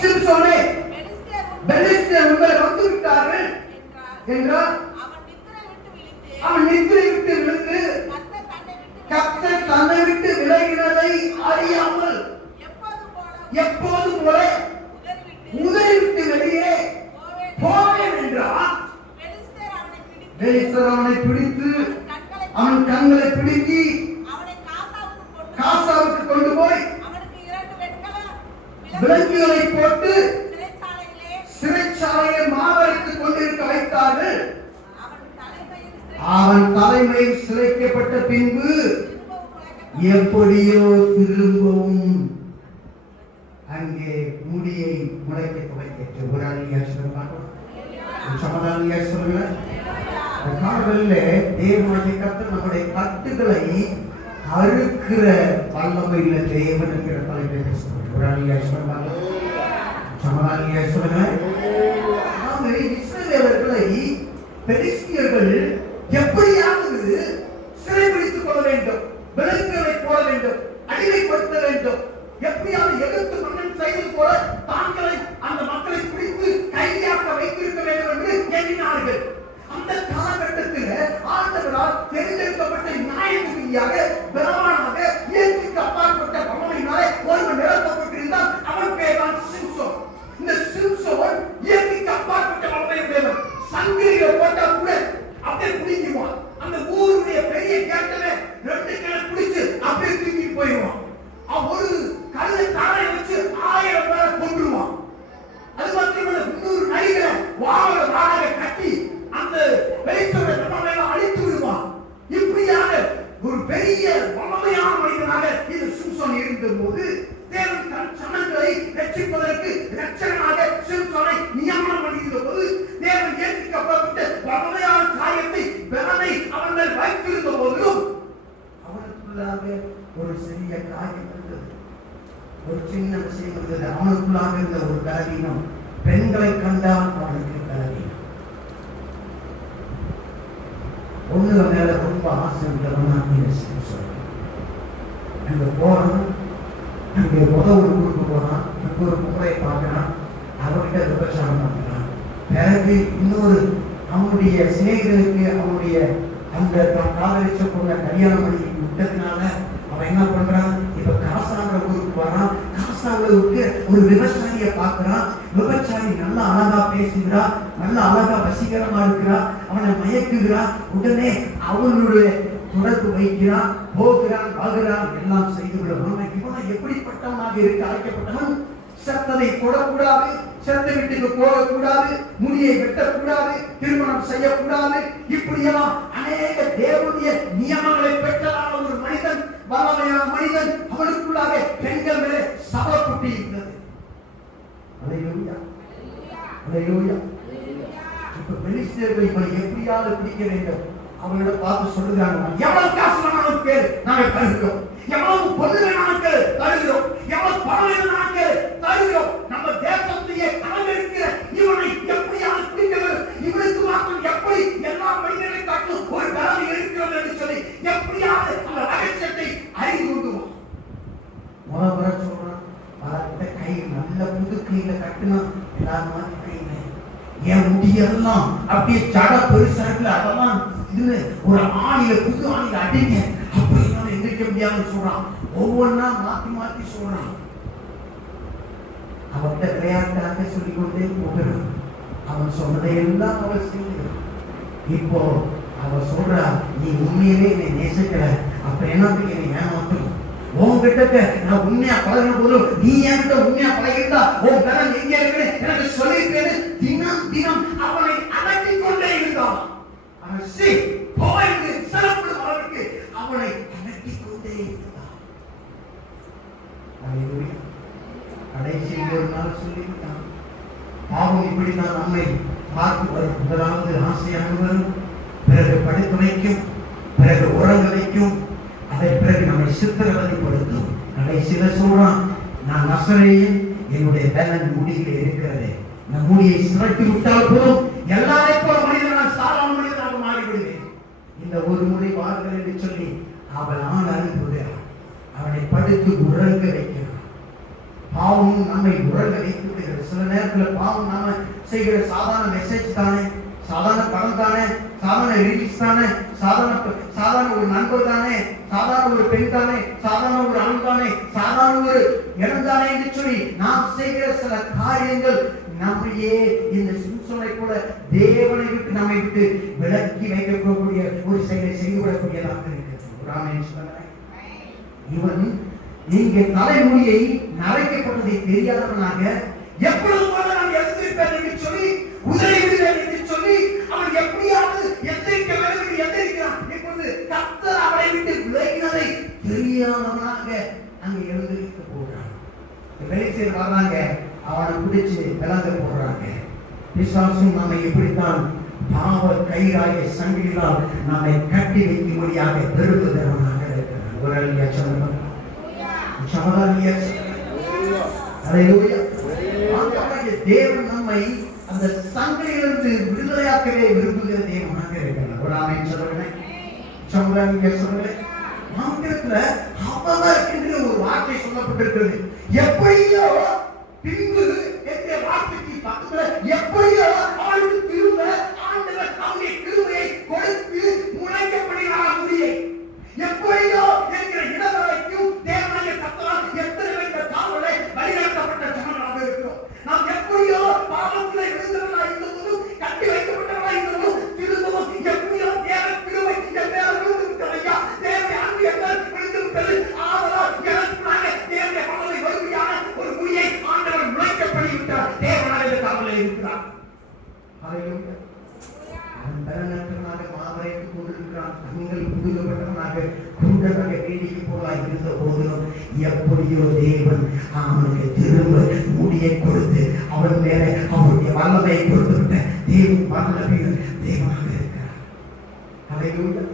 சிம்சோனே பெலிஸ்தர் உங்களை வந்து விட்டார்கள் என்றார். அவன் நித்திரை விட்டு விழுந்து கர்த்தர் தன்னை விட்டு விலகினதை அறியாமல் எப்போது போல உதறி விட்டு வெளியே போவேன் என்றான். பெலிஸ்தர் அவனை பிடித்து அவன் கண்களை பிடுங்கி காசாவுக்கு கொண்டு போய் விலங்குகளை போட்டு சிறைச்சாலையில் மாவரைத்துக் கொண்டிருக்க வைத்தார்கள். அவன் தலைமையில் சிறைக்கப்பட்ட பின்பு எப்படியோ திரும்பவும் அங்கே முடியை முளைக்க துவைக்க ஒரு அழியா சமாதானியா சொல்லுங்க. தேவனுடைய கர்த்தர் நம்முடைய கட்டுகளை அறுக்கிற வல்லமையில தேவன் என்கிற தலைமை ஒரு அழியா சமாதானியா சொல்லுங்க. இஸ்ரவேலர்களை பெலிஸ்தியர்கள் எப்படியாவது சிறைபிடித்துக் கொள்ள வேண்டும், விலங்குகளை போட வேண்டும், அடிமைப்படுத்த வேண்டும், எப்படியாவது எதிர்த்து மன்னன் செய்தது போல தாங்களை அந்த மக்களை பிடித்து கைதியாக்க வைத்திருக்க வேண்டும் என்று எண்ணினார்கள். அந்த காலகட்டத்தில் ஆண்டவரால் தேர்ந்தெடுக்கப்பட்ட நியாயத்துக்குரியாக பலவானாக இயற்கைக்கு அப்பாற்பட்ட வல்லமையினாலே ஒருவன் நிரப்பப்பட்டிருந்தால் அவன் பெயர் தான் சிம்சோன். இந்த சிம்சோன் இயற்கைக்கு அப்பாற்பட்ட வல்லமையுடையவன். சங்கிலியில போட்டா கூட அப்படியே குடிக்குவான். அந்த ஊருடைய பெரிய கேட்டனை 2 கிணறு குடிச்சு அப்படியே தூக்கி போயிடுவான். ஒரு கல்லை தாரை வச்சு 1000 பேரை கொன்றுவான். அது மாத்திரமல்ல 300 நரிகளை வாழ கட்டி அந்த பெலிஸ்தரை நம்மையில அழித்து விடுவான். இப்படியாக ஒரு பெரிய வல்லமையான மனிதனாக இந்த சிம்சோன் இருந்தபோது தேவன் தன் ஜனங்களை ரட்சிப்பதற்கு ரட்சகனாக சிம்சோனை நியமனம் பண்ணியிருந்த போது தேவன் ஏற்றுக்கப்பட்ட வல்லமையான காரியத்தை பலனை அவர்கள் வைத்திருந்த போதிலும் அவனுக்குள்ளாக ஒரு சிறிய காரியம் இருந்தது, ஒரு சின்ன விஷயம் இருந்தது. அவனுக்குள்ளாக இருந்த ஒரு பலவீனம், பெண்களை கண்டால் அவனுக்கு பலவீனம். ஒண்ணு மேல ரொம்ப ஆசை உள்ளவனா அங்க போறான், அங்க உதவு கொடுக்க போறான், அங்க ஒரு முறையை பார்க்கிறான், அவர்கிட்ட விபச்சாரம் பண்றான். பிறகு இன்னொரு அவனுடைய சிநேகிதனுக்கு அவனுடைய அந்த காதலிச்ச பொண்ணை கல்யாணம் பண்ணி விட்டதுனால அவன் என்ன பண்றான், இப்ப காசாங்கிற ஊருக்கு போறான். காசாவுக்கு ஒரு விவசாயியை பார்க்கிறான். விவசாயி நல்லா அழகா பேசுகிறா, நல்லா அழகா வசீகரமா இருக்கிறா, அவனை மயக்குகிறா. உடனே அவனுடைய தொடர்பு வைக்கிறான், போகிறான், வாங்குறான், எல்லாம் செய்து விடுவான். இவனை எப்படிப்பட்டவனாக இருக்க அழைக்கப்பட்டவன்? சத்ததை தொடக்கூடாது, சத்த வீட்டுக்கு போகக்கூடாது, முடியை வெட்டக்கூடாது, திருமணம் செய்யக்கூடாது, இப்படியெல்லாம் அநேக தேவனுடைய நியமங்களை பெற்றதான ஒரு மனிதன், வல்லமையான மனிதன். அவனுக்குள்ளாக பெண்கள் மேலே சபலப்பட்டு இருந்தது. அல்லேலூயா, அல்லேலூயா. இப்ப பெலிஸ்தர்கள் இவனை எப்படியாவது பிடிக்க வேண்டும். அவங்கள பார்த்து சொல்லுகிறாங்க, எவ்வளவு காசு வேணாலும் பேர் நாங்கள் தருகிறோம், எவ்வளவு பொண்ணு வேணாலும் தருகிறோம், எவ்வளவு பணம் வேணாலும் தருகிறோம். நம்ம தேசத்தையே கலந்திருக்கிற இவனை எப்படியாவது பிடிக்கிறது, இவனுக்கு மாற்றம் எப்படி எல்லா மனிதர்களை காட்டும் ஒரு பலம் இருக்கிறது என்று சொல்லி எப்படியாவது அந்த ரகசியத்தை அறிந்து கொண்டுவோம். முறை சொல்றான், மரத்தை கை நல்ல புது கையில கட்டுனா எல்லாரும் கையில என் முடியெல்லாம் அப்படியே ஜட பெருசா இருக்குல்ல, அதெல்லாம் இது ஒரு ஆணில புது ஆணில அடிங்க அப்படி எந்திரிக்க முடியாம சொல்றான். ஒவ்வொன்னா மாத்தி மாத்தி சொல்றான். அவர்கிட்ட விளையாட்டாக சொல்லிக் கொண்டே போகிறான். அவன் சொன்னதை எல்லாம் அவள் செய்கிறான். இப்போ அவ சொல்றா, நீ உண்மையிலே என்னை நேசிக்கிற, அப்ப என்ன என்னை ஏமாத்தணும். உன்கிட்ட நான் உண்மையா பழகின போது நீ என்கிட்ட உண்மையா பழகிட்டா உன் பலம் எங்க இருக்கு எனக்கு சொல்லியிருப்பேன்னு தினம் தினம் அவனை அடக்கி கொண்டே இருந்தான். போயிருந்து சிறப்பிடும் அளவுக்கு அவனை அடக்கி கொண்டே இருந்தான். கடைசியில் ஒரு நாள் சொல்லிவிட்டான், பாவம் இப்படித்தான் நம்மை பார்த்து வரும். முதலாவது ஆசையாக வரும், பிறகு படுக்க வைக்கும், பிறகு உறங்க வைக்கும், அதை பிறகு நம்மை சித்திரவதைப்படுத்தும். கடைசியில சொல்றான், நான் நசரேயன், என்னுடைய பலன் முடியில இருக்கிறது, இந்த முடியை சிரட்டி விட்டால் போதும் எல்லாரையும் போல மனிதனால் சாதாரண மனிதனாக மாறிவிடுவேன். இந்த ஒரு முறை வாருங்கள் என்று சொல்லி அவள் ஆள் அனுப்புகிறார். அவனை படுத்து உறங்க வைக்கிறான். பாவம் நம்மை உறங்க வைத்து விடுகிறது. சில நேரத்தில் பாவம் நாம செய்கிற சாதாரண மெசேஜ் தானே, சாதாரண படம் தானே, சாதாரண ரீல்ஸ் தானே, சாதாரண ஒரு நண்பர் தானே, சாதாரண ஒரு பெண் தானே, சாதாரண ஒரு ஆண் தானே, சாதாரண ஒரு இடம் தானே என்று சொல்லி நாம் செய்கிற சில காரியங்கள் நம்மையே இந்த சிம்சோனை போல தேவனை விட்டு நம்மை விட்டு விலக்கி வைக்கக்கூடிய ஒரு செயலை செய்துவிடக்கூடியதாக இருக்கிறது. இவன் இங்கே தலைமொழியை நரைக்கப்பட்டதை தெரியாதவனாக எப்பொழுதும் நான் எதிர்ப்பேன் என்று சொல்லி உதவி விடுவேன் என்று சொல்லி அவன் எப்படியாவது எந்திரிக்க வேண்டும் என்று எந்திரிக்கிறான். இப்பொழுது கர்த்தர் அவனை விட்டு விலகினதை தெரியாதவனாக அங்கே எழுந்திருக்க போகிறான். வேலைச்சேர் வர்றாங்க, அவனை பிடிச்சு விளங்க போடுறாங்க. பிசாசும் நம்மை எப்படித்தான் பாவ கயிறாகிய சங்கிலியால் நம்மை கட்டி வைக்கும்படியாக பெருக்குகிறவனாக இருக்கிறான். ஒரு அழியா சொல்லணும் தேவன் நம்மை அந்த சங்கிலியிலிருந்து விடுதலையாக்கவே விரும்புகிற தேவனாக இருக்கிறார். ஒரு ஆமென் சொல்லுங்களேன். மாத்திரத்துல அவர் என்று ஒரு வார்த்தை சொல்லப்பட்டிருக்கிறது. எப்படியோ பின்பு என்ற வார்த்தைக்கு பக்கத்துல எப்படியோ அவளுக்கு திரும்ப ஆண்டவர் அவருடைய கிருபையை கொடுத்து முளைக்கப்படுகிறார். முடியை எப்படியோ என்கிற இடவரைக்கும் தேவனாகிய கர்த்தரால் எத்தனை வைத்த காவலை வழிநடத்தப்பட்ட ஜனங்களாக இருக்கிறோம். நாம் எப்படியோ பாவத்திலே விழுந்தவர்களாக இருந்தபோதும் கட்டி வைக்கப்பட்டவர்களாக இருந்தபோதும் திரும்பவும் எப்படியோ தேவ கிருபை என் மேல விழுந்து விட்டது. ஐயா, தேவனுடைய அன்பு என் மேல் விழுந்து விட்டது. ஆதலால் எனக்குள்ளாக தேவனுடைய மகளை வருகையான ஒரு முடியை ஆண்டவர் முளைக்கப்படி விட்டார். தேவனாகிய காவலை இருக்கிறார். ஹல்லேலூயா. அவன் பலனற்றவனாக மாவரைத்துக் கொண்டிருக்கிறான். கண்கள் புதுக்கப்பட்டவனாக குண்டனாக வேடிக்கை போலாய் இருந்த போதிலும் எப்படியோ தேவன் அவனுக்கு திரும்ப முடியை கொடுத்து அவன் மேலே அவருடைய வல்லமையை கொடுத்து விட்ட தேவன் வல்லமையில் தேவனாக இருக்கிறார். ஹல்லேலூயா.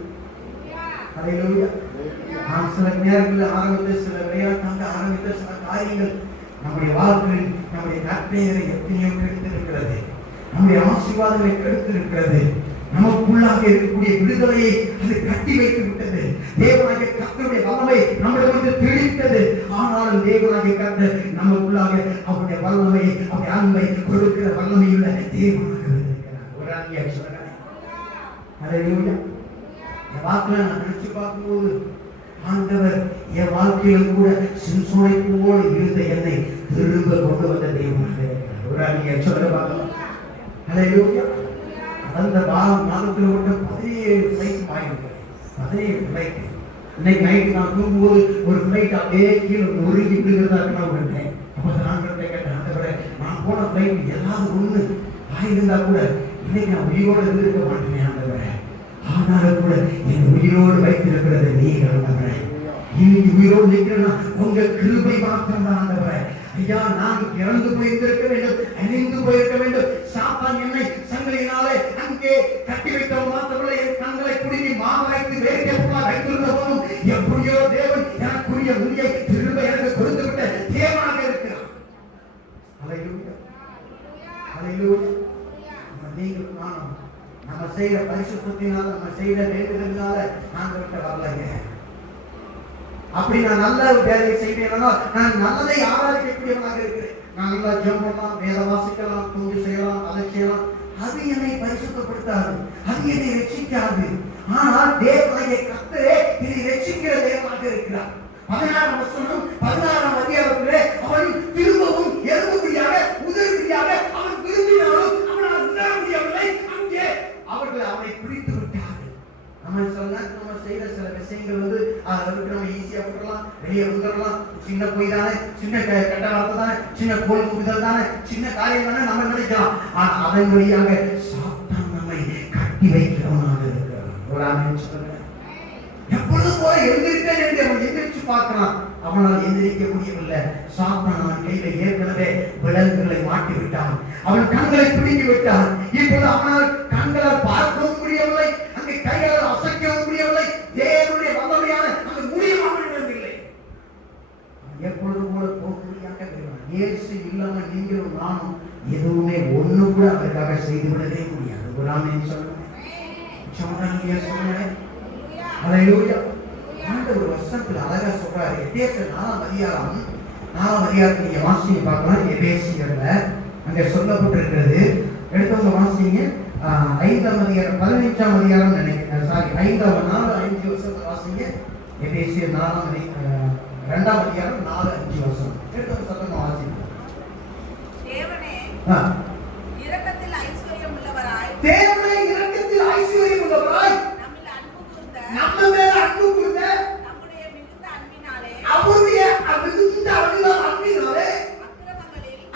ஹல்லேலூயா. நாம் சில நேரங்களில் ஆரம்பித்த சில விளையாட்டாக ஆரம்பித்த சில காரியங்கள் நம்முடைய வாழ்க்கையில் நம்முடைய நற்பெயரை எத்தனையோ கெடுத்திருக்கிறது. நம்முடைய ஆசீர்வாதங்களை கெடுத்திருக்கிறது. நமக்குள்ளாக இருக்கக்கூடிய விடுதலையை அது கட்டி வைத்து விட்டது. தேவனாகிய கர்த்தருடைய வல்லமை நம்மிடமிருந்து பிடித்தது. ஆனாலும் தேவனாகிய கர்த்தர் நமக்குள்ளாக அவருடைய வல்லமையை அவருடைய அன்பை கொடுக்கிற வல்லமையுள்ள தேவனாக இருக்கிறார். ஒரு அன்பியா சொல்றேன். ஹல்லேலூயா. இந்த வாக்குல நான் நினைச்சு பார்க்கும்போது ஆண்டவர் என் வாழ்க்கையில் கூட சிம்சோனை போல இருந்த என்னை திரும்ப கொண்டு வந்த தேவனாக இருக்கிறார். ஒரு அன்பியா சொல்ல பார்க்கலாம். ஹல்லேலூயா. அந்த மாதத்தில் மட்டும் 17 ஃபிளைட் ஆயிருக்கு. 17 ஃபிளைட். இன்னைக்கு நைட்டு நான் தூங்கும்போது ஒரு ஃபிளைட் அப்படியே கீழே நொறுங்கி விழுகிறதா நான் விட்டேன். அப்போ நான் கேட்டேன், ஆண்டவரே, நான் போன ஃபிளைட் ஏதாவது ஒன்று ஆயிருந்தா கூட இன்னைக்கு நான் உயிரோடு இருந்திருக்க மாட்டேன் ஆண்டவரே. ஆனாலும் கூட என் உயிரோடு வைத்திருக்கிறது நீங்க ஆண்டவரே. இன்னைக்கு உயிரோடு நிற்கிறேன்னா உங்க கிருபை மாத்திரம் தான் ஆண்டவரே. ஐயா, நான் இறந்து போயிருக்க வேண்டும், அழிந்து போயிருக்க வேண்டும். சாத்தான் என்னை சங்கிலியினாலே அங்கே கட்டி வைத்த மாத்திரமல்ல, என் கண்களை குடுங்கி மாமலைக்கு வேடிக்கை போல வைத்திருந்த போதும் எப்படியோ தேவன் எனக்குரிய முடியை திரும்ப எனக்கு கொடுத்து விட்ட தேவனாக இருக்கிறார். ஹல்லேலூயா. ஹல்லேலூயா. நீங்கள் நானும் நம்ம செய்கிற பரிசுத்தத்தினால, நம்ம செய்கிற வேண்டுதலினால ஆண்டவர்கிட்ட வரலைங்க. அப்படி நான் நல்ல வேலையை செய்வேனா, நான் நல்லதை ஆராதிக்கக்கூடியவனாக இருக்கிறேன். நான் நல்லா ஜெபம் பண்ணலாம், வேத வாசிக்கலாம், தூங்கி செய்யலாம், அதை செய்யலாம். அது என்னை பரிசுத்தப்படுத்தாது, அது என்னை ரட்சிக்காது. ஆனால் தேவனாகிய கர்த்தரே என்னை ரட்சிக்கிற தேவனாக இருக்கிறார். 16 வசனம் 16ஆம் அதிகாரத்திலே அவன் திரும்பவும் எழுதும்படியாக உதவியாக அவன் விரும்பினாலும் அவனால் உணர முடியவில்லை. அங்கே அவர்கள் அவனை பிடித்து விட்டார்கள். நம்ம சொன்ன நம்ம செய்த சில விஷயங்கள் அதுக்கு நம்ம ஈஸியா விட்டுறலாம், வெளியே வந்துடலாம். சின்ன பொய் தானே, சின்ன கெட்ட வார்த்தை தானே, சின்ன கோல் குவிதல் தானே, சின்ன காரியம் தானே நம்ம நினைக்கலாம். ஆனா அதன் வழியாக சாத்தான் நம்மை கட்டி வைக்கிறவனாக இருக்கிறான். ஒரு ஆமென் சொல்லுங்க. எப்பொழுது போல எழுந்திருக்கேன் என்று அவன் எந்திரிச்சு பார்க்கிறான். அவனால் எந்திரிக்க முடியவில்லை. சாத்தான் அவன் கையில ஏற்கனவே விலங்குகளை மாட்டி விட்டான். அவன் கண்களை பிடிங்கி விட்டான். இப்போது அவனால் கண்களால் பார்க்கவும் முடியவில்லை, அங்கே கைகளால் அசைக்கவும் முடியவில்லை. தேவனுடைய வல்லமையான அந்த முடியமாக இல்லை. எப்பொழுது போல போக்குறியாக இருக்கிறான். இயேசு இல்லாம நீங்களும் நானும் எதுவுமே ஒண்ணு கூட அதற்காக செய்து விடவே முடியாது. ஒரு ஆமென் சொல்லுங்க. சமாதானம் சொல்லுங்க. ஹல்லேலூயா. ஆண்டவர் வசனத்தில் அழகா சொல்றாரு. எபேசியர் 4ஆம் அதிகாரம் 4ஆம் அதிகாரத்தை நீங்க வாசிங்க பார்க்கலாம். எபேசியர்ல அங்கே சொல்லப்பட்டிருக்கிறது. எடுத்தவங்க வாசிங்க. 5ஆம் அதிகாரம் 15ஆம் அதிகாரம் நினைக்கிறேன். சாரி 4-5 வருஷத்தை வாசிங்க. எபேசியர் 2ஆம் அதிகாரம் 4-5 வருஷம். எடுத்தவங்க சத்தமா வாசிங்க. தேவனே இரக்கத்தில் ஐஸ்வர்யம் உள்ளவராய், தேவனே இரக்கத்தில் ஐஸ்வர்யம் உள்ளவராய், நம்ம மேல அன்பு கூர்ந்த நம்முடைய மிகுந்த அன்பினாலே, அவருடைய மிகுந்த அன்பினாலே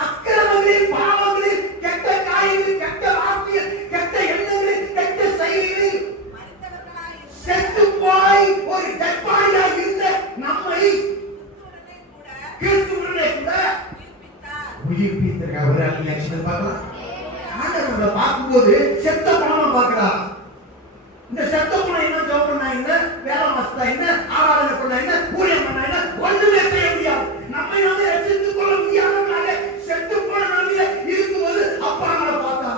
அக்கிரமங்களில் பாவங்களில் கெட்ட காரியங்களில் கெட்ட வார்த்தையில் கெட்ட எண்ணங்களில் கெட்ட செயல்களில் செத்து போய் ஒரு டெட்பாடியாக இருந்த நம்மை கிறிஸ்துவுடனே கூட உயிர்ப்பித்தார். ஒரு ரியாக்ஷன் பார்க்கலாம். ஆண்டவரை பார்க்கும்போது செத்த பணமா பார்க்கலாம். இந்த செத்த பணம் என்ன, ஜோப் பண்ணா என்ன, வேலை வாசித்தா என்ன, ஆராதனை பண்ணா என்ன, ஊழியம் பண்ணா என்ன, ஒன்றுமே செய்ய முடியாது. நம்மை வந்து ரட்சித்துக் கொள்ள முடியாதவர்களாக செத்து போன நிலையில இருக்கும்போது அப்பா நம்மளை பார்த்தா,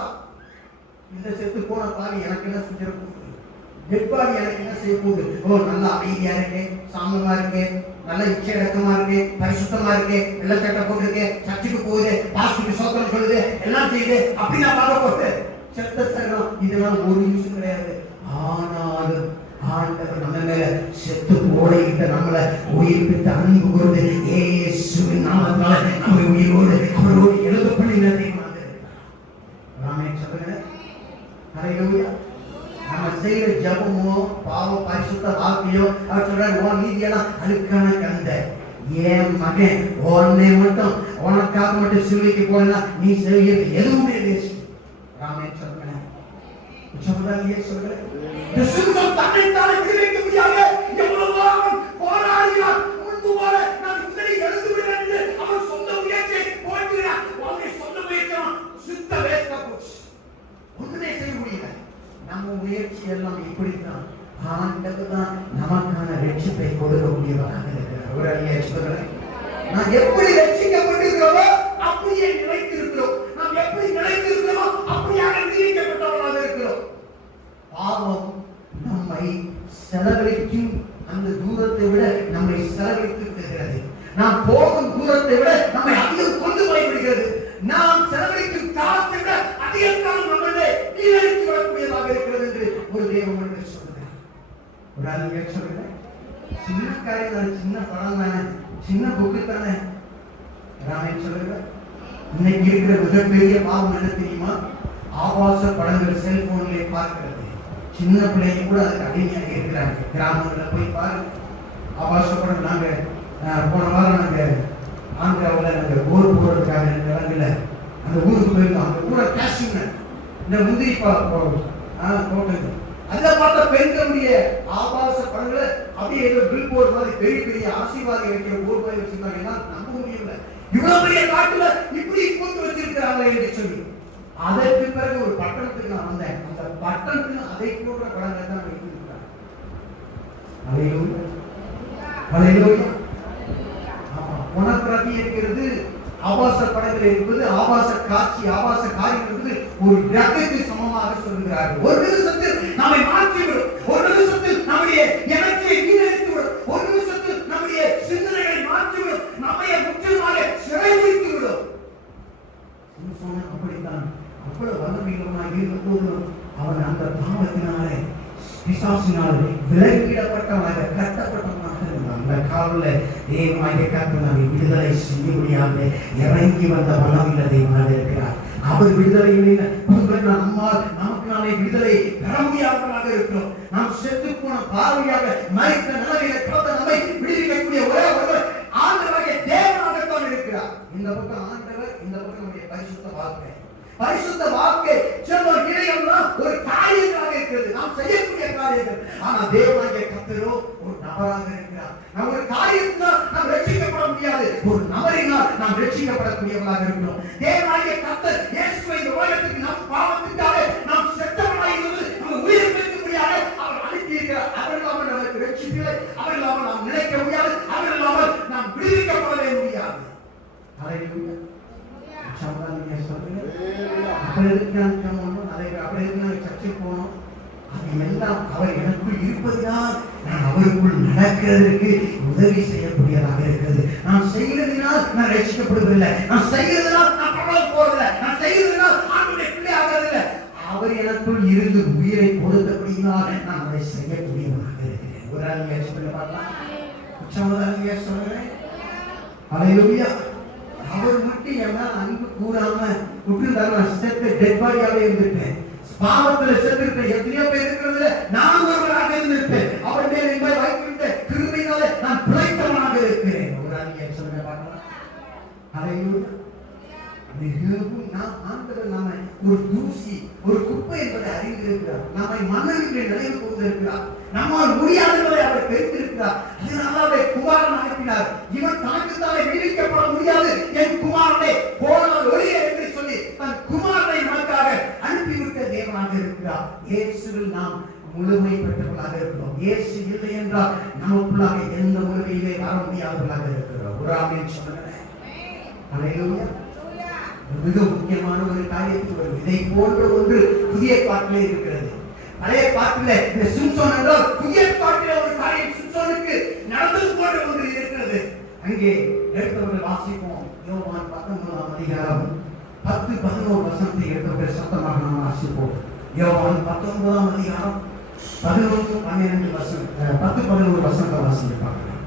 இந்த செத்து போன பாவி எனக்கு என்ன செஞ்சிட போகுது, டெட்பாடி எனக்கு என்ன செய்ய போகுது, ஓ நல்லா அமைதியா இருக்கேன், சாந்தமா இருக்கேன், நல்ல இச்சையடக்கமா இருக்கு, பரிசுத்தமா இருக்கு, வெள்ளச்சட்டை போட்டுருக்கு, சர்ச்சுக்கு போகுது, பாஸ்டருக்கு சோத்திரம் சொல்லுது, எல்லாம் செய்யுது, அப்படி நான் பார்க்க போட்டு செத்த சரம் இதெல்லாம் ஒரு யூஸ் கிடையாது. ஆனாலும் ஆண்டவர் நம்ம மேல செத்து போடையிட்ட நம்மளை உயிர்ப்பித்து அன்பு கூர்ந்து இயேசுவின் நாமத்தினால நம்மை உயிரோடு அவரோடு எழுத பண்ணினதை ராமே சொல்லுங்க. ஹல்லேலூயா. நம்ம செய்யற ஜபமோ பாவம் பரிசுத்த வாழ்க்கையோ அவர் சொல்றாரு, உன் நீதியெல்லாம் அழுக்கான கந்த என் மகன் உன்னை மட்டும் உனக்காக மட்டும் சிலுவைக்கு போனா நீ செய்யறது எதுவுமே வேஸ்ட். ராமே சொல்லுங்க. சொல்றாங்க சொல்றேன். கிறிஸ்துவின் தன்னைத்தானே விடுவிக்க முடியாது. எவ்வளவு அவன் போராடினான், முன்பு போல நான் உங்களை எழுந்து விடுவேன் என்று அவன் சொந்த முயற்சியை போட்டுகிறான். அவனை சொந்த முயற்சியும் சுத்த வேஸ்டா போச்சு. ஒன்றுமே செய்ய முடியல. நம்ம முயற்சி எல்லாம் இப்படித்தான். ஆண்டவர் தான் நமக்கான ரட்சிப்பை கொடுக்கக்கூடியவராக இருக்கிறார். ஒரு அறியாச்சுவர்களே, நாம் எப்படி ரட்சிக்கப்பட்டிருக்கிறோமோ அப்படியே நிலைத்திருக்கிறோம். நாம் எப்படி நிலைத்திருக்கிறோமோ அப்படியாக நியமிக்கப்பட்டவர்களாக இருக்கிறோம். பாவம் நம்மை செலவழிக்கும் அந்த தூரத்தை விட நம்மை செலவழித்து விடுகிறது. நாம் போகும் தூரத்தை விட நம்மை அதிகம் கொண்டு போய் விடுகிறது. நாம் செலவழிக்கும் காலத்தை விட அதிக காலம் நம்மளை நீரடித்து வரக்கூடியதாக இருக்கிறது என்று ஒரு தேவன் சொல்லுகிறார். ஒரு அறிவியல் சொல்லுங்க. சின்ன காரியம் தானே, சின்ன படம் தானே, சின்ன புக்கு தானே. ராமன் சொல்லுங்க. இன்னைக்கு இருக்கிற மிகப்பெரிய பாவம் என்ன தெரியுமா? ஆபாச படங்கள் செல்போன்ல பார்க்கிறது. சின்ன பிள்ளைங்க கூட அதுக்கு அடிமையாக இருக்கிறாங்க. கிராமங்களில் போய் பாருங்க, ஆபாச படம். நாங்க போன வாரம் நாங்க ஆந்திராவில் நாங்க ஊர் போறதுக்காக இடங்கள்ல அந்த ஊருக்கு போயிருந்தோம். அந்த ஊரை கேஷிங் இந்த முந்திரி போட்டது அதில் பார்த்த பெண்களுடைய ஆபாச படங்களை அப்படியே ஏதோ பில் போர்டு மாதிரி பெரிய பெரிய ஆசீர்வாதம் வைக்கிற போர்டு மாதிரி வச்சிருக்காங்க. நம்ப முடியல, இவ்வளவு பெரிய காட்டுல இப்படி போட்டு வச்சிருக்கிறாங்களே என்று சொல்லி. அதற்கு பிறகு ஒரு பட்டணத்துக்கு நான் வந்தேன். அந்த பட்டணத்துக்கு அதை போன்ற படங்களை தான் வைத்திருக்கிறாங்க. ஹல்லேலூயா, ஹல்லேலூயா. ஆமா, உனக்கு இருக்கிறது ஆபாச படங்கள் என்பது, ஆபாச காட்சி, ஆபாச காரியம் என்பது ஒரு கிரகத்துக்கு சமமாக சொல்கிறார்கள். ஒரு நிமிஷத்தில் நம்மை மாற்றிவிடும், ஒரு நிமிஷத்தில் நம்முடைய எனர்ஜியை வீணடித்துவிடும், ஒரு நிமிஷத்தில் நம்முடைய சிந்தனைகளை மாற்றிவிடும், நம்மை முற்றிலுமாக சிறைபிடித்து விடும். அப்படித்தான் அவ்வளவு வல்லமையாக இருக்கும்போது அவன் அந்த பாவத்தினாலே பிசாசினாலே விலக்கிடப்பட்டவனாக கட்டப்பட்டவனாக இருந்தான். அந்த காலில் தேவனாகிய கர்த்தர் விடுதலை செய்ய முடியாமல் இறங்கி வந்த வல்லமையுள்ள தேவனாக இருக்கிறார். அவர் விடுதலை நம்மால் நமக்கு நாளை விடுதலை பெற முடியாதவர்களாக இருக்கிறோம். நாம் செத்து போன பார்வையாக மறித்த நிலையில கர்த்தர் நம்மை விடுவிக்கக்கூடிய ஒரே ஒருவர் ஆண்டவராகிய தேவனாகத்தான் இருக்கிறார். இந்த பக்கம் ஆண்டவர், இந்த பக்கம் நம்முடைய பரிசுத்த வாழ்க்கை. பரிசுத்த வாழ்க்கை செல்வ இடையெல்லாம் ஒரு காரியங்களாக இருக்கிறது, நாம் செய்யக்கூடிய காரியங்கள். ஆனா தேவனாகிய கர்த்தரோ ஒரு நபராக இருக்கிறார். நாம் ஒரு காரியத்தினால் நாம் ரட்சிக்கப்பட முடியாது, ஒரு நபரினால் நாம் ரட்சிக்கப்படக்கூடியவர்களாக இருக்கிறோம். தேவனாகிய கர்த்தர் இயேசுவை இந்த உலகத்துக்கு நம் பாவத்திற்காக நாம் செத்தவர்களாக இருந்து நம்ம உயிர் பெற்ற முடியாது அவர் அனுப்பி இருக்கிறார். அவர் இல்லாமல் நமக்கு ரட்சிப்பில்லை, அவர் இல்லாமல் நாம் நிலைக்க முடியாது, அவர் இல்லாமல் நாம் விடுவிக்கப்படவே முடியாது. ஹல்லேலூயா. சர்ச்சைக்கு போனோம். அது எல்லாம் அவர் எனக்குள் இருப்பதினால் நான் அவருக்குள் நடக்கிறதுக்கு உதவி செய்யக்கூடியதாக இருக்கிறது. நான் செய்கிறதினால் ரட்சிக்கப்படுவதில்லை, நான் செய்யறதுனால் நான் பரலோகம் போறதில்லை, நான் செய்யறதுனால் ஆண்டவருடைய பிள்ளை ஆகிறதில்லை. அவர் எனக்குள் இருந்து உயிரை கொடுத்தபடியினால் நான் அதை செய்யக்கூடியவனாக இருக்கிறேன். ஒரு ஆளுங்க சொல்ல பார்க்கலாம், உச்சமதாங்க சொல்றேன். ஹல்லேலூயா. அவர் மட்டும் எல்லாம் அன்பு கூறாம விட்டுருந்தாங்க, செத்து டெட் பாடியாவே இருந்திருப்பேன். பாவத்துல செத்துருப்பேன். எத்தனையோ பேர் இருக்கிறதுல நான் ஒருவராக இருந்திருப்பேன். அவர் மேல் என்பதை வைத்திருந்த கிருபையினாலே நான் பிழைத்தவனாக இருக்கிறேன். ஒரு ஆளுங்க சொல்ல பார்க்கலாம். ஹல்லேலூயா. மிகவும் நாம் ஆண்டவர் நாம ஒரு தூசி, ஒரு குப்பை என்பதை அறிந்திருக்கிறார். நம்மை மன்னனுக்கு நினைவு கொண்டிருக்கிறார். நம்மால் முடியாது என்பதை அவர் தெரிந்திருக்கிறார். அதனால அவரை குமாரன் அனுப்பினார். இவன் தனக்குத்தானே விடுவிக்கப்பட முடியாது, என் குமாரனை போனால் ஒளிய என்று சொல்லி தன் குமாரனை நமக்காக அனுப்பிவிட்ட தேவனாக இருக்கிறார். இயேசுவில் நாம் முழுமை பெற்றவர்களாக இருக்கிறோம். இயேசு இல்லை என்றால் நமக்குள்ளாக எந்த முழுமையிலே வர முடியாதவர்களாக இருக்கிறோம். ஒரு ஆமென் சொல்லுங்க. ஹல்லேலூயா. மிக முக்கியமான ஒரு காரியத்துக்கு வரும். இதை போன்ற ஒன்று புதிய பாட்டிலே இருக்கிறது. பழைய பாட்டிலே இந்த சிம்சோன் என்றால் புதிய பாட்டிலே ஒரு காரியம் சிம்சோனுக்கு நடந்தது போன்ற ஒன்று இருக்கிறது. அங்கே எடுத்தவர்கள் வாசிப்போம். யோவான் 19ஆம் அதிகாரம் 10-11 வசனத்தை எடுத்தவர்கள் சத்தமாக நாம் வாசிப்போம். யோவான் 19ஆம் அதிகாரம் 11-12 வசனம் 10-11 வசனத்தை வாசித்து பார்க்கலாம்.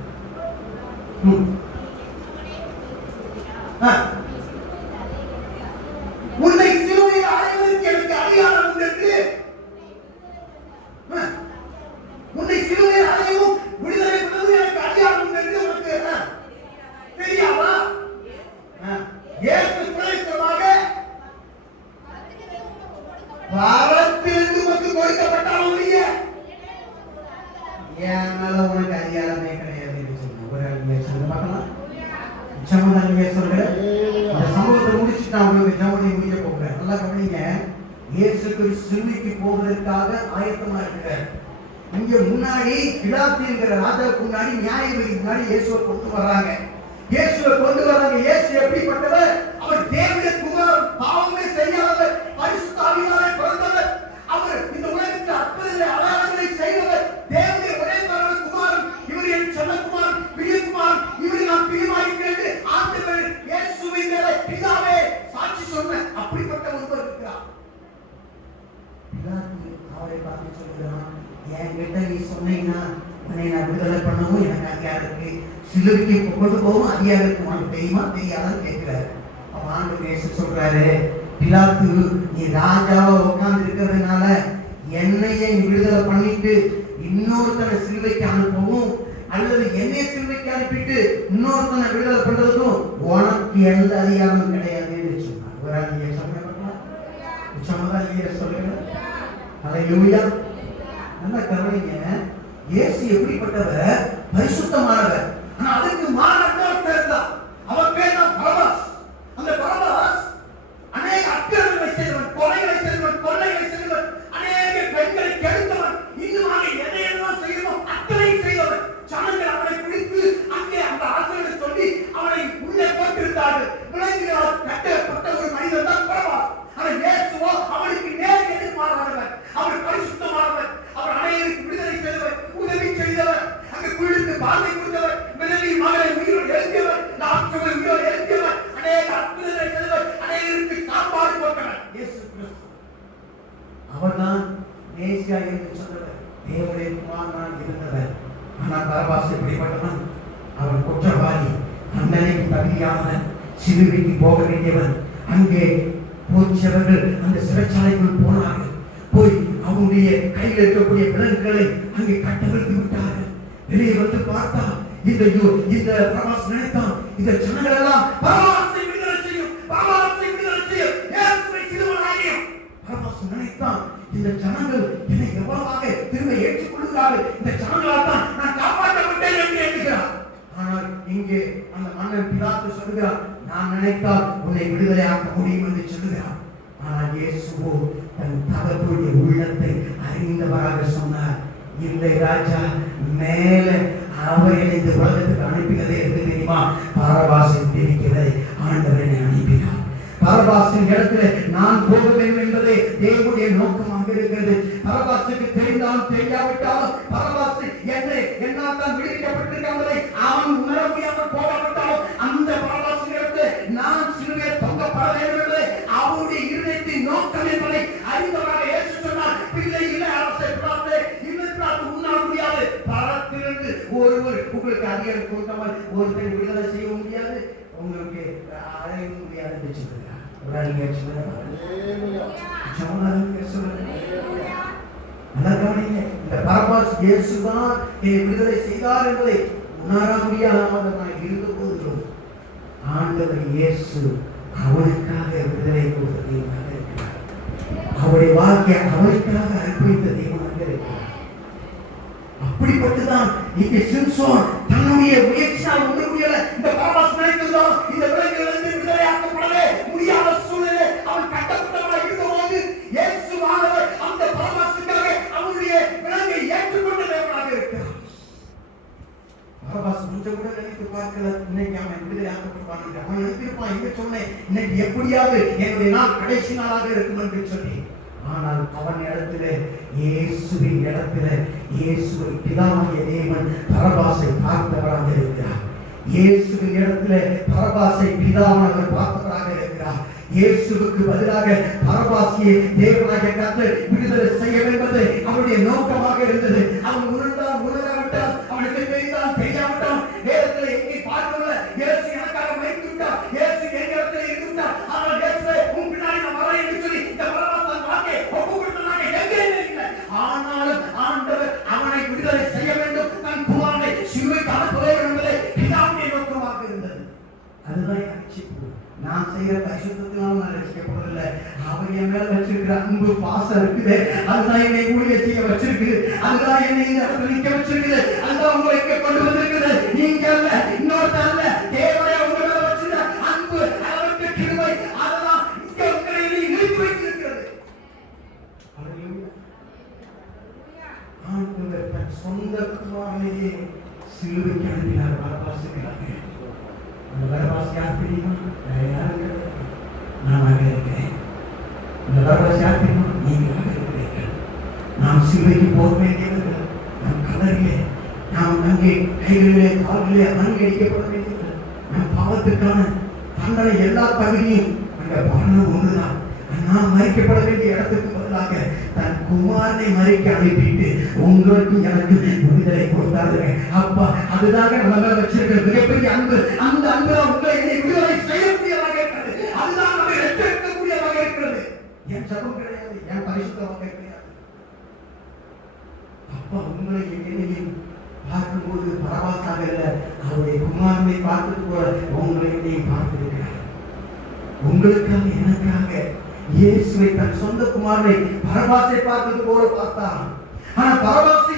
உன்னை சிலுவையில் அறைவதற்கு எனக்கு அதிகாரம் உண்டு. உன்னை சிலுவையில் அறையவும் விடுதலை பெறவும் எனக்கு அதிகாரம் உண்டு என்று உனக்கு தெரியாதா? இயேசு கிறிஸ்துவாக பாவத்திலிருந்து உனக்கு கொடுக்கப்பட்டாலும் ஒழிய என் மேல உனக்கு அதிகாரமே கிடையாது என்று சொன்னார். ஒரு ஆளுங்க சொல்ல பார்க்கலாம். சமதானிய சொல்றேன். அந்த சம்பவத்தை முடிச்சுட்டு நான் உங்களுக்கு ஜெபத்தை முடிக்க போகிறேன். நல்லா கவனிங்க. இயேசு கிறிஸ்து சிலுவைக்கு போவதற்காக ஆயத்தமா இருக்கிறார். இங்க முன்னாடி பிலாத்துங்கிற ராஜாவுக்கு முன்னாடி நியாயபதி முன்னாடி இயேசுவை கொண்டு வர்றாங்க. இயேசுவை கொண்டு வர்றாங்க. இயேசு எப்படிப்பட்டவர்? அவர் தேவனுடைய குமாரன், பாவமே செய்யாதவர், பரிசுத்த ஆவியாலே பிறந்தவர். அவர் இந்த உலகத்தில் அற்புதங்களை அடையாளங்களை செய்தவர். தேவனுடைய ஒரே மகன் குமாரன். இவர் என் செல்லகுமாரன், பிரியகுமாரன், இவர் நான் பிரியமாயிருக்கிறேன் ஆண்டவர் இயேசுவின் மேலே பிதாவே சாட்சி சொன்ன அப்படிப்பட்ட ஒருவர் இருக்கிறார். பிலாத்து அவரை பார்த்து சொல்கிறான், என்கிட்ட நீ சொன்னீங்கன்னா உன்னை நான் விடுதலை பண்ணவும் எனக்கு அதிகாரம் இருக்கு, சிலுவைக்கு கொண்டு போகவும் அதிகாரம் இருக்கு, உனக்கு தெரியுமா தெரியாதான்னு கேட்கிறாரு. அவன் ஆண்டவர் இயேசு சொல்றாரு, பிலாத்து நீ ராஜாவா உட்கார்ந்து இருக்கிறதுனால என்னையே நீ விடுதலை பண்ணிட்டு இன்னொருத்தனை சிலுவைக்கு அனுப்பவும் அல்லது என்னை சிலுவைக்கு அனுப்பிட்டு இன்னொருத்தனை விடுதலை பண்றதுக்கும் உனக்கு எந்த அதிகாரமும் கிடையாது என்று சொன்னார். ஒரு ஆளுங்க சொல்லுங்க, சமுதாய சொல்லுங்க. ஹல்லேலூயா. நல்லா கவனிங்க. இயேசு எப்படிப்பட்டவர்? பரிசுத்தமானவர். ஆனா அதுக்கு மாறாக இருந்தார். அவர் பேர் தான் பரபாஸ். அந்த பரபாஸ் அநேக அக்கிரமங்களை செய்தவன், கொலைகளை செய்தவன், கொள்ளைகளை செய்தவன், அநேக பெண்களை கெடுத்தவன், இன்னுமாக எதையெல்லாம் செய்யணும் அத்தனை செய்தவன். ஜனங்கள் அவனை பிடித்து அங்கே அந்த ஆசிரியரை சொல்லி அவனை உள்ளே போட்டிருந்தார்கள். விலங்குகளால் கட்டப்பட்ட ஒரு மனிதன் தான் பரபாஸ். ஆனால் இயேசுவோ அவனுக்கு நேர் எதிர்மாறானவர். அவர் பரிசுத்தமானவர். அவர் அனைவருக்கு விடுதலை செய்தவர், உதவி செய்தவர், அங்கு குழுக்கு பாதை கொடுத்தவர், விதவி மகளை உயிரோடு எழுப்பியவர், லாசருவை உயிரோடு எழுப்பியவர், அநேக அற்புதங்களை செய்தவர், அனைவருக்கு சாப்பாடு போட்டவர். இயேசு கிறிஸ்து அவர்தான் மேசியா என்று சொன்னவர், தேவனுடைய குமாரனாக இருந்தவர். ஆனால் பரபாஸ் எப்படிப்பட்டவன்? அவன் குற்றவாளி, தண்டனைக்கு தகுதியானவன், சிலுவைக்கு போக வேண்டியவன். அங்கே போச்சவர்கள் அந்த சிறைச்சாலைக்குள் போனார்கள். போய் அவனுடைய கையில் இருக்கக்கூடிய விலங்குகளை அங்கே கட்டவிழ்த்து விட்டார்கள். வெளியே வந்து பார்த்தா இந்த பரபாஸ் நினைத்தான், இந்த ஜனங்கள் எல்லாம் பரபாசை விடுதலை செய்யும், பரபாசை விடுதலை செய்யும், இயேசுவை சிலுவையில் பரபாஸ் நினைத்தான், இந்த ஜனங்கள் என்னை எவ்வளவாக திரும்ப ஏற்றுக்கொள்கிறார்கள், இந்த ஜனங்களால் தான் நான் காப்பாற்றப்பட்டேன் என்று எண்ணுகிறார். ஆனால் இங்கே அந்த மன்னன் பிலாத்து சொல்கிறார், நான் நினைத்தால் உன்னை விடுதலையாக்க முடியும் என்று சொல்லுகிறார். ஆனால் இயேசுவோ தன் தகப்பனுடைய உள்ளத்தை அறிந்தவராக சொன்னார், இல்லை ராஜா, மேல அவரை இந்த உலகத்துக்கு அனுப்பினதே என்று தெரியுமா? பரபாசை தெரிவிக்கிறதை ஆண்டவரை அனுப்பினார். பரபாசின் இடத்துல நான் போக வேண்டும் என்பதே தேவனுடைய நோக்கமாக இருக்கிறது. பரபாசுக்கு தெரிந்தாலும் தெரியாவிட்டாலும் பரபாசு என்னால் தான் விடுவிக்கப்பட்டிருக்காங்களே அவன் உணர முடியாமல் போகாவிட்டாலும் அந்த பரபாசின் இடத்துல இல்லாமல் ஒருத்தர் விடுதலை செய்ய முடியாது, உங்களுக்கு அடைய முடியாதுன்னு சொல்லுகிறார். ஒரு அறிஞர் இந்த பரபாஸ் இயேசுதான் என்னை விடுதலை செய்தார் என்பதை உணர முடியாதவனாக இருந்த போதிலும் ஆண்டவர் இயேசு அவனுக்காக விடுதலை கொடுத்த தேவனாக இருக்கிறார். அவருடைய வாழ்க்கையை அவருக்காக அர்ப்பணித்த தேவனாக இருக்கிறார். அப்படிப்பட்டுதான் இங்கே சிம்சோன் தன்னுடைய முயற்சியால் ஒன்று முடியல. இந்த பரபாஸ் நினைத்ததுதான் இந்த விலங்குகளிலிருந்து விடுதலையாக்கப்படவே முடியாத சூழ்நிலை. அவன் கட்டப்பட்டவனாக இருந்தபோது இயேசுவானவர் அந்த பரபாசுக்காக அவனுடைய விலங்கை ஏற்றுக்கொண்ட தேவனாக இருக்கிறார். பரபாஸ் கொஞ்சம் கூட நினைத்து பார்க்கல, இன்னைக்கு அவன் விடுதலையாக்கப்படுவான். அவன் நினைத்திருப்பான், எங்க சொன்னேன் இன்னைக்கு எப்படியாவது என்னுடைய நாள் கடைசி நாளாக இருக்கும் என்று சொல்லி. ஆனால் அவன் இடத்துல இயேசுவின் இடத்துல இயேசுவை பிதாவாகிய தேவன் பரபாசை பார்த்தவராக இருக்கிறார். இயேசுவின் இடத்துல பரபாசை பிதாவானவர் பார்த்தவராக இருக்கிறார். இயேசுவுக்கு பதிலாக பரபாசியை தேவனாகிய கர்த்தர் விடுதலை செய்ய என்பது அவருடைய நோக்கமாக இருந்தது. அவன் உணர்ந்தான், உணராவிட்டான், அவனுக்கு தெரிந்தான், தெரியாவிட்டான், வேதத்தில் எங்கே பார்க்கல, இயேசு எனக்காக மரித்து விட்டார், இயேசு என் இடத்துல இருந்து விட்டார், ஆனால் இயேசுவே உன் பின்னாடி நான் வரேன் என்று சொல்லி இந்த பரபாஸ் தன் வாழ்க்கையை ஒப்பு கொடுத்தனாக எங்கேயுமே இல்லை. ஆனாலும் ஆண்டவர் அவனை விடுதலை செய்ய வேண்டும், தன் குமாரனை சிலுவைக்கு அனுப்ப வேண்டும் என்பதை பிதாவுடைய நோக்கமாக இருந்தது. அதுதான் ரட்சிப்பு. நான் செய்கிற பரிசுத்தத்தினால நான் ரட்சிக்கப்படவில்லை. அவர் என் மேல வச்சிருக்கிற அன்பு பாசம் இருக்குது. அதுதான் என்னை ஊழிய செய்ய வச்சிருக்குது. அதுதான் என்னை இந்த இடத்துல நிக்க வச்சிருக்குது. அதுதான் உங்களை இங்க கொண்டு வந்திருக்குது. நீங்க அல்ல, இன்னொருத்தர் அல்ல, தேவனே உங்க மேல வச்சிருந்த அன்பு, அவருக்கு கிருபை, அதுதான் இங்க உங்களை நிறுத்தி வைத்திருக்கிறது. ஆண்டவர் தன் சொந்த குமாரனையே சிலுவைக்கு அனுப்பினார் பரபாசுக்காக. அந்த பரபாஸ் யார் தெரியுமா? நானாக இருக்கிறேன். இந்த பரபாஸ் யார் தெரியுமா? நீங்களாக இருக்கிறீர்கள். நாம் சிலுவைக்கு போக வேண்டியவர்கள், நம் கலரிலே, நாம் அங்கே கைகளிலே கால்களிலே அங்கடிக்கப்பட வேண்டியவர்கள். நம் பாவத்துக்கான தண்டனை எல்லா தகுதியும் அங்கே மரணம் ஒன்றுதான். நாம் மறிக்கப்பட வேண்டிய இடத்துக்கு பதிலாக தன் குமாரனை மறிக்க அனுப்பிட்டு உங்களுக்கு எனக்கு விடுதலை கொடுத்தாரு. அப்பா, அதுதான் நம்ம வச்சிருக்கிற மிகப்பெரிய அன்பு. அந்த அன்பு உங்களை என்னை விடுதலை செய்யக்கூடியதாக இருக்கிறது. அதுதான் நம்மை ரட்சிக்கக்கூடியதாக இருக்கிறது. என் ஜபம் கிடையாது, என் பரிசுத்தமாக கிடையாது. அப்பா, உங்களை என்னையும் பார்க்கும்போது பரவாசாக இல்லை, அவருடைய குமாரனை பார்த்தது போல உங்களை என்னையும் பார்த்திருக்கிறார். உங்களுக்காக எனக்காக இயேசுவை தன் சொந்த குமாரனை பரபாசை பார்த்தது போல பார்த்தான். ஆனா பரபாசை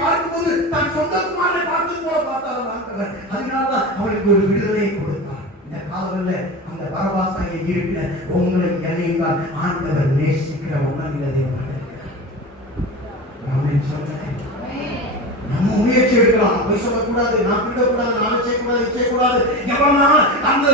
பார்க்கும்போது தன் சொந்த குமாரனை பார்த்தது போல பார்த்தார் ஆண்டவர். அதனாலதான் அவனுக்கு ஒரு விடுதலையை கொடுத்தார். இந்த காலங்களில் அந்த பரபாசை இருக்கிற உங்களை என்னையும் தான் ஆண்டவர் நேசிக்கிற உணர்நிலை தேவனாக இருக்கிறார். நம்ம முயற்சி எடுக்கலாம். போய் சொல்லக்கூடாது, நான் பிடிக்கக்கூடாது, நான் செய்யக்கூடாது, செய்யக்கூடாது. எவ்வளவு நாள் அந்த